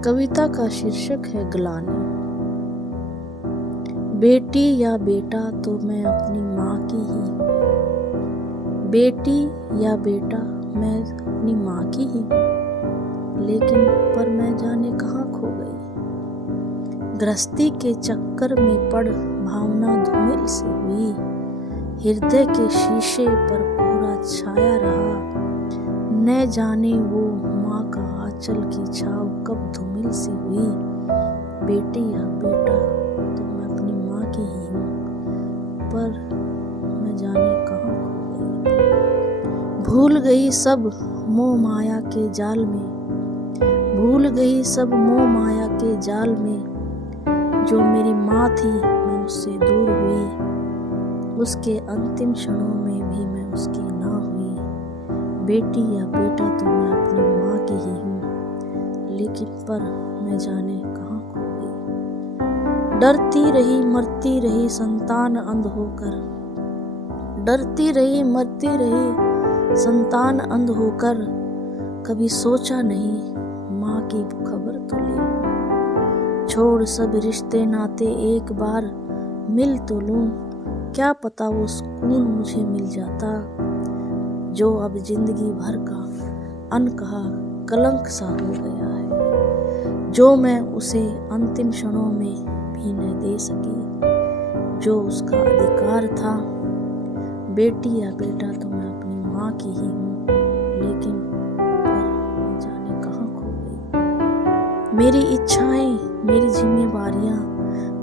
कविता का शीर्षक है ग्लानि। बेटी या बेटा तो मैं अपनी माँ की ही हूँ, बेटी या बेटा मैं अपनी माँ की ही हूँ, लेकिन पर मैं जाने कहाँ खो गई। गृहस्थी के चक्कर में पड़ भावना धूमिल सी हुई, हृदय के शीशे पर कोहरा छाया रहा, न जाने वो माँ का आंचल की छाव कब धूमिल सी हुई। बेटी या बेटा तो मैं अपनी माँ की ही हूँ, पर मैं जाने कहाँ खो गई। भूल गई सब मोह माया के जाल में, भूल गई सब मोह माया के जाल में, जो मेरी माँ थी मैं उससे दूर हुई, उसके अंतिम क्षणों में भी मैं उसकी ना हुई। बेटी या बेटा तो मैं अपनी माँ की ही हूँ, लेकिन पर मैं जाने कहाँ खो गई। डरती रही मरती रही संतान अंध होकर, डरती रही मरती रही संतान अंध होकर, कभी सोचा नहीं माँ की खबर तो ले लूं। छोड़ सब रिश्ते नाते एक बार मिल तो लूं, क्या पता वो सुकून मुझे मिल जाता, जो अब जिंदगी भर का अनकहा कलंक सा हो गया है, जो मैं उसे अंतिम क्षणों में भी न दे सकी, जो उसका अधिकार था। बेटी या बेटा तो मैं अपनी माँ की ही हूँ, लेकिन पर जाने कहाँ खो गई। मेरी इच्छाएं मेरी जिम्मेवारियाँ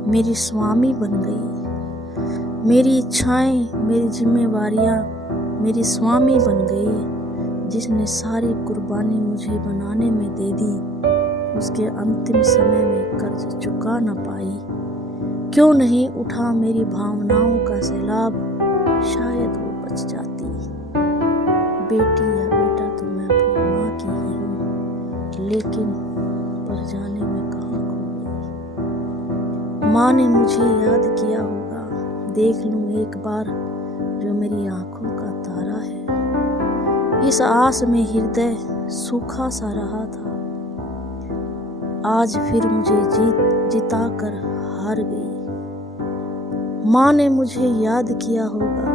मेरी स्वामी बन गई, मेरी इच्छाएं मेरी जिम्मेवारियाँ मेरी स्वामी बन गई, जिसने सारी कुर्बानी मुझे बनाने में दे दी, उसके अंतिम समय में कर्ज चुका न पाई। क्यों नहीं उठा मेरी भावनाओं का सैलाब, शायद वो बच जाती। बेटी या बेटा तो मैं अपनी माँ की ही हूँ, लेकिन पर जाने में कहाँ खो गई। माँ ने मुझे याद किया होगा, देख लूं एक बार जो मेरी आंखों का तारा है। इस आस में हृदय सूखा सा रहा था, आज फिर मुझे जिता कर हार गई। माँ ने मुझे याद किया होगा,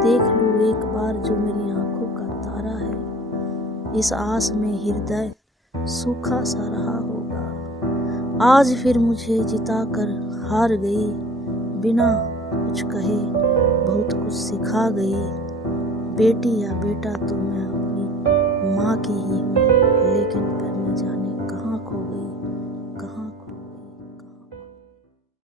देख लूं एक बार जो मेरी आंखों का तारा है। इस आस में हृदय सूखा सा रहा होगा, आज फिर मुझे जिता कर हार गई। बिना कुछ कहे बहुत कुछ सिखा गई। बेटी या बेटा तो मैं अपनी माँ की ही हूँ, लेकिन